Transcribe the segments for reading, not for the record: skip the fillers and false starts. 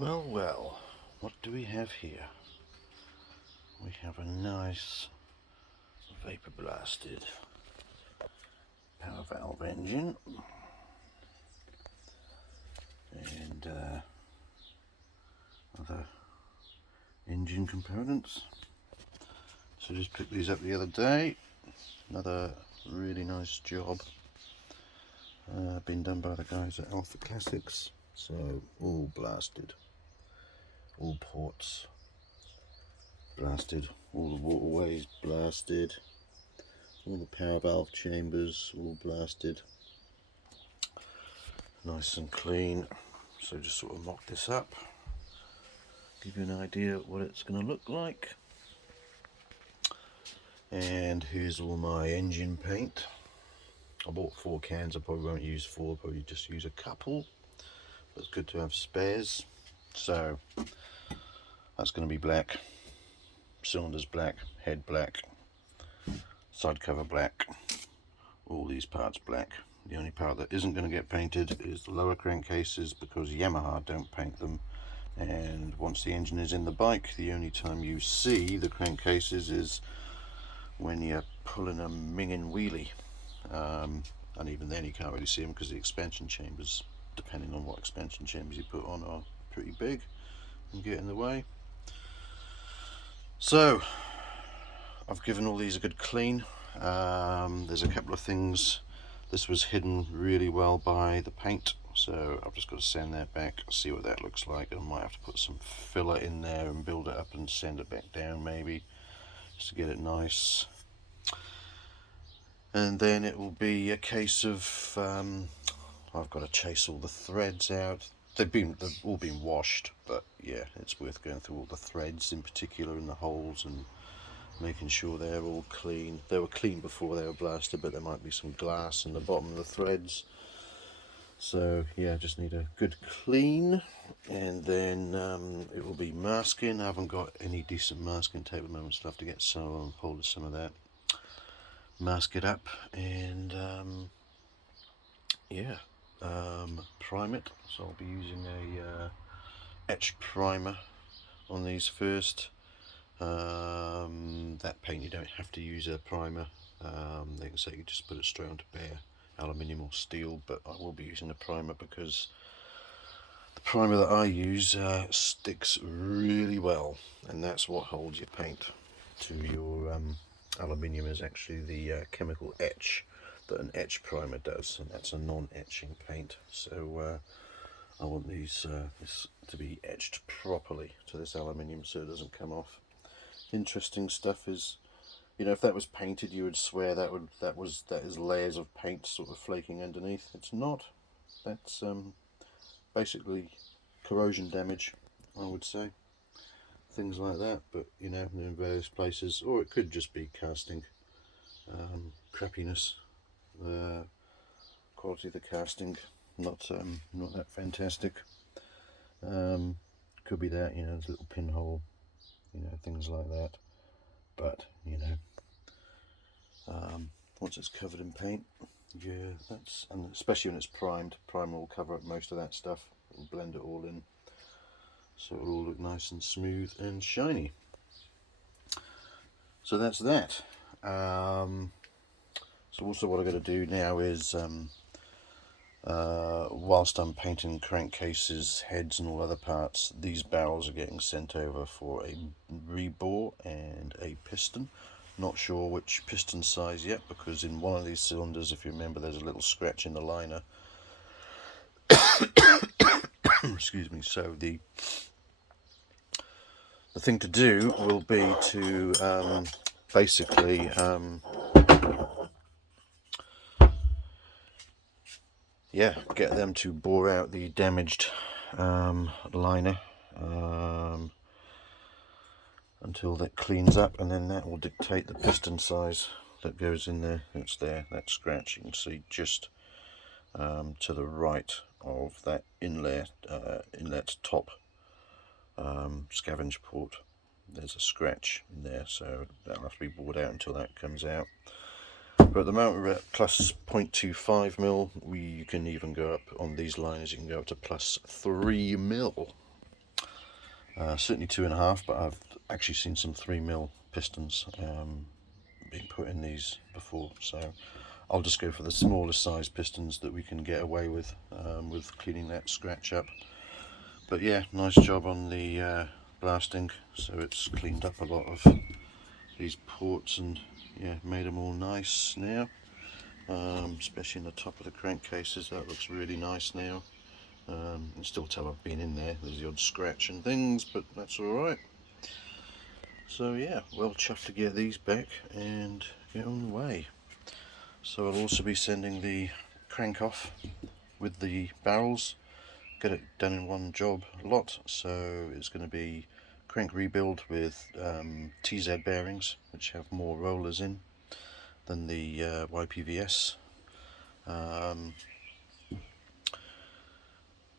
Well, well, what do we have here? We have a nice vapor blasted power valve engine and other engine components. So just picked these up the other day. Another really nice job been done by the guys at Alpha Classics. So all blasted, all ports blasted, all the waterways blasted, all the power valve chambers all blasted, nice and clean. So just sort of mock this up, give you an idea of what it's going to look like. And here's all my engine paint. I bought 4 cans. I probably won't use 4, probably just use a couple, but it's good to have spares. So that's going to be black, cylinders black, head black, side cover black, all these parts black. The only part that isn't going to get painted is the lower crankcases, because Yamaha don't paint them, and once the engine is in the bike, the only time you see the crankcases is when you're pulling a minging wheelie, and even then you can't really see them because the expansion chambers, depending on what expansion chambers you put on, are pretty big and get in the way. So I've given all these a good clean. There's a couple of things. This was hidden really well by the paint, so I've just got to sand that back, see what that looks like. I might have to put some filler in there and build it up and sand it back down maybe, just to get it nice. And then it will be a case of I've got to chase all the threads out. They've all been washed, but yeah, it's worth going through all the threads in particular and the holes and making sure they're all clean. They were clean before they were blasted, but there might be some glass in the bottom of the threads. So yeah, just need a good clean, and then it will be masking. I haven't got any decent masking tape at the moment, so I'll have to get hold of some of that, mask it up, and prime it. So I'll be using a etch primer on these first. That paint, you don't have to use a primer. They can say you just put it straight onto bare aluminium or steel, but I will be using a primer because the primer that I use sticks really well, and that's what holds your paint to your aluminium, is actually the chemical etch that an etch primer does, and that's a non-etching paint. So I want this to be etched properly to this aluminium so it doesn't come off. Interesting stuff is, you know, if that was painted, you would swear that is layers of paint sort of flaking underneath. It's not. That's basically corrosion damage, I would say. Things like that, but you know, in various places, or it could just be casting crappiness. The quality of the casting not that fantastic. Could be that, you know, there's a little pinhole, you know, things like that. But you know, once it's covered in paint, yeah, and especially when it's primed, primer will cover up most of that stuff. It'll blend it all in, so it'll all look nice and smooth and shiny. So that's that. So also what I'm going to do now is, whilst I'm painting crankcases, heads and all other parts, these barrels are getting sent over for a rebore and a piston. Not sure which piston size yet, because in one of these cylinders, if you remember, there's a little scratch in the liner. Excuse me. So the thing to do will be to basically get them to bore out the damaged liner until that cleans up, and then that will dictate the piston size that goes in there. It's there, that scratch you can see just to the right of that inlet's top scavenge port. There's a scratch in there, so that'll have to be bored out until that comes out. But at the moment we're at plus 0.25 mil. You can even go up on these liners, you can go up to plus 3 mil. Certainly 2.5, but I've actually seen some 3mm pistons being put in these before, so I'll just go for the smallest size pistons that we can get away with cleaning that scratch up. But yeah, nice job on the blasting, so it's cleaned up a lot of these ports and yeah, made them all nice now, especially in the top of the crankcases. That looks really nice now. You can still tell I've been in there. There's the odd scratch and things, but that's alright. So yeah, well chuffed to get these back and get on the way. So I'll also be sending the crank off with the barrels, get it done in one job lot. So it's going to be crank rebuild with TZ bearings, which have more rollers in than the YPVS.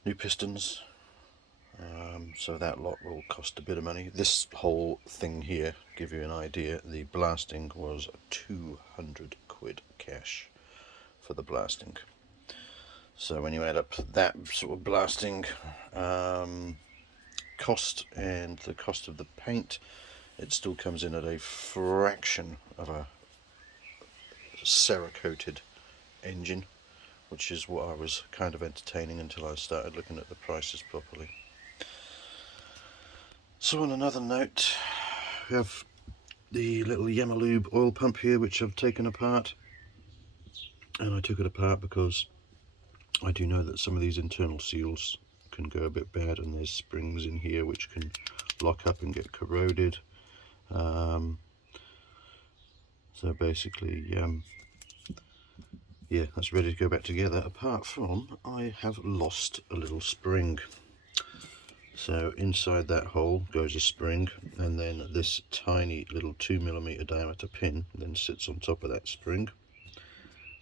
New pistons, so that lot will cost a bit of money. This whole thing here, give you an idea, the blasting was 200 quid cash for the blasting. So when you add up that sort of blasting cost and the cost of the paint, it still comes in at a fraction of a Cerakoted engine, which is what I was kind of entertaining until I started looking at the prices properly. So on another note, we have the little Yamalube oil pump here, which I've taken apart, and I took it apart because I do know that some of these internal seals can go a bit bad, and there's springs in here which can lock up and get corroded. So basically, yeah, that's ready to go back together, apart from I have lost a little spring. So inside that hole goes a spring, and then this tiny little 2mm diameter pin then sits on top of that spring.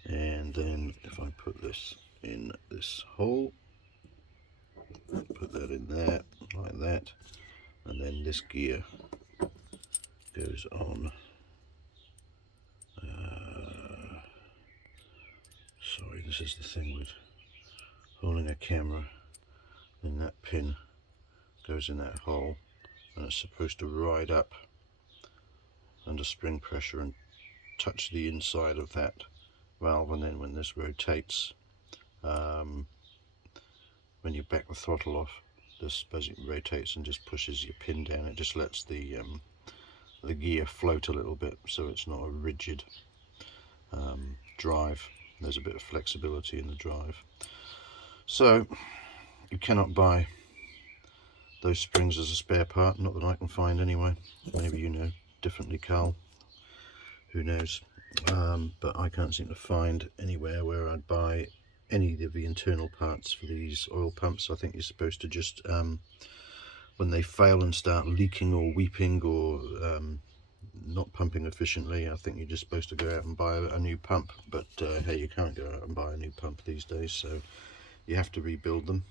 And then if I put this in this hole, put that in there like that, and then this gear goes on. Sorry, this is the thing with holding a camera. Then that pin goes in that hole, and it's supposed to ride up under spring pressure and touch the inside of that valve, and then when this rotates, when you back the throttle off, this basically rotates and just pushes your pin down. It just lets the gear float a little bit, so it's not a rigid drive. There's a bit of flexibility in the drive. So you cannot buy those springs as a spare part, not that I can find anyway. Maybe you know differently, Carl, who knows. But I can't seem to find anywhere where I'd buy any of the internal parts for these oil pumps. I think you're supposed to just, when they fail and start leaking or weeping or not pumping efficiently, I think you're just supposed to go out and buy a new pump. But hey, you can't go out and buy a new pump these days, so you have to rebuild them.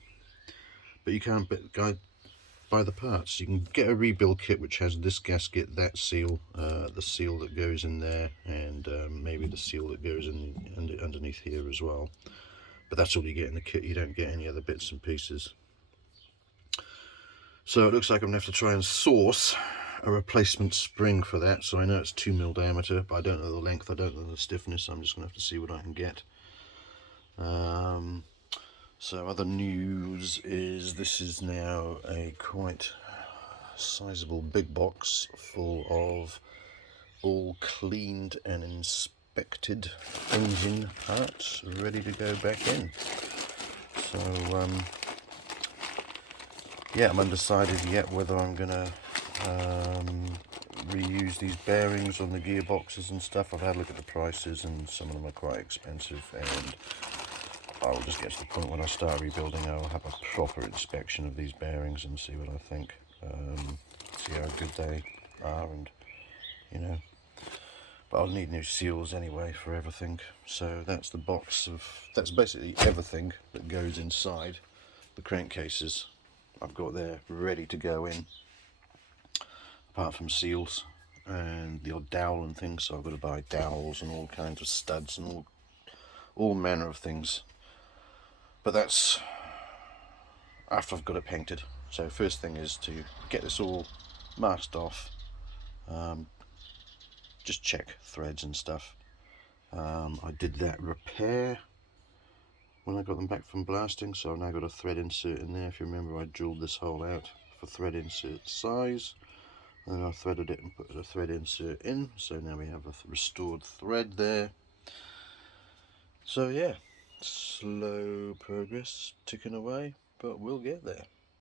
But you can't buy the parts. You can get a rebuild kit which has this gasket, that seal, the seal that goes in there, and maybe the seal that goes in underneath here as well. But that's all you get in the kit. You don't get any other bits and pieces. So it looks like I'm going to have to try and source a replacement spring for that. So I know it's 2mm diameter, but I don't know the length, I don't know the stiffness. I'm just going to have to see what I can get. So other news is this is now a quite sizable big box full of all cleaned and inspected engine parts ready to go back in. So yeah, I'm undecided yet whether I'm gonna reuse these bearings on the gearboxes and stuff. I've had a look at the prices, and some of them are quite expensive, and I'll just get to the point when I start rebuilding, I'll have a proper inspection of these bearings and see what I think, see how good they are, and you know, but I'll need new seals anyway for everything. So that's the box that's basically everything that goes inside the crankcases I've got there ready to go in, apart from seals and the odd dowel and things. So I've got to buy dowels and all kinds of studs and all manner of things, but that's after I've got it painted. So first thing is to get this all masked off, just check threads and stuff. I did that repair when I got them back from blasting, so I've now got a thread insert in there. If you remember, I drilled this hole out for thread insert size, and then I threaded it and put a thread insert in, so now we have a restored thread there. So yeah, slow progress, ticking away, but we'll get there.